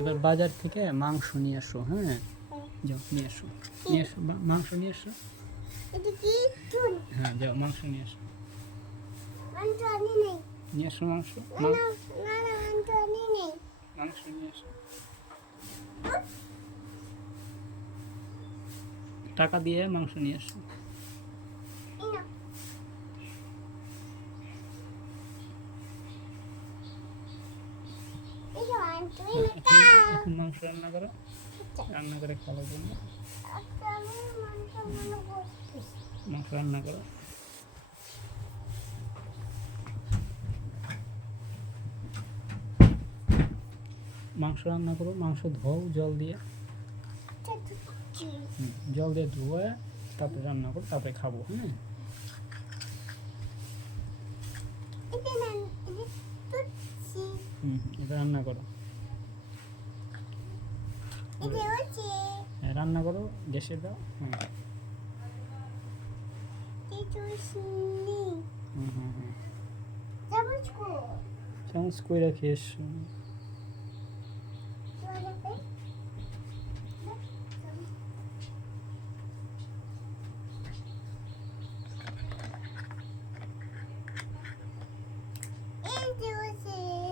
এবার বাজার থেকে মাংস নিয়ে আসো। হ্যাঁ, যাও নিয়ে আসো, নিয়ে আসো মাংস নিয়ে আসো। হ্যাঁ, যাও মাংস নিয়ে আসো, নিয়ে আসো মাংস, মাংস নিয়ে আসো। টাকা দিয়ে মাংস নিয়ে আসো। এখন মাংস রান্না করো, রান্না করে খাওয়ার জন্য মাংস রান্না করো। মাংস রান্না করো, মাংস ধোও জল দিয়ে, জল দিয়ে ধুয়ে তারপরে রান্না করো, তারপরে খাবো। হ্যাঁ, এটা রান্না করো। হ্যাঁ, রান্না করো, গ্যাসে দাও। হ্যাঁ, চামচ কইরা খেয়ে এসো।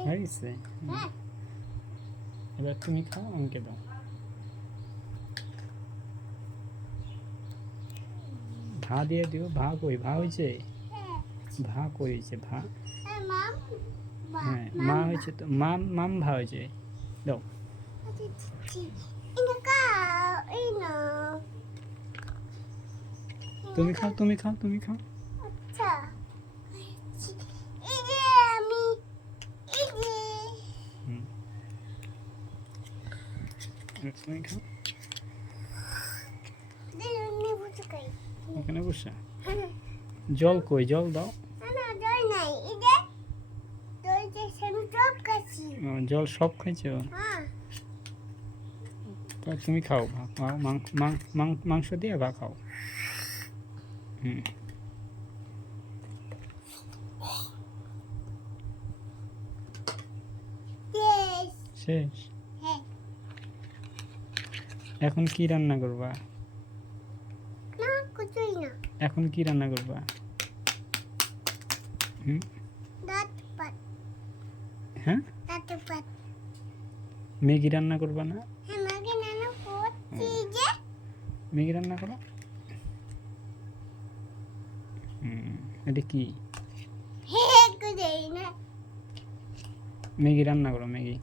হয়ে গেছে? এবার তুমি খাও, আমাকে দাও। ভা দিয়ে দিও। ভা কই? ভা হয়েছে? ভা কই হয়েছে? ভা, হ্যাঁ মা হয়েছে তো, মাম মাম ভা হয়েছে। দাও। তুমি খাও, তুমি খাও, তুমি খাও। তুমি খাও এখানে বসে। জল কই? জল দাও। জল সব খাইছো? তো তুমি খাও, খাও মাংস দিয়ে বা খাও। শেষ? এখন কি রান্না করবা? এখন কি রান্না করবা? হ্যাঁ, ম্যাগি রান্না করবা না? ম্যাগি রান্না করো। এটা কি? ম্যাগি রান্না করো, ম্যাগি।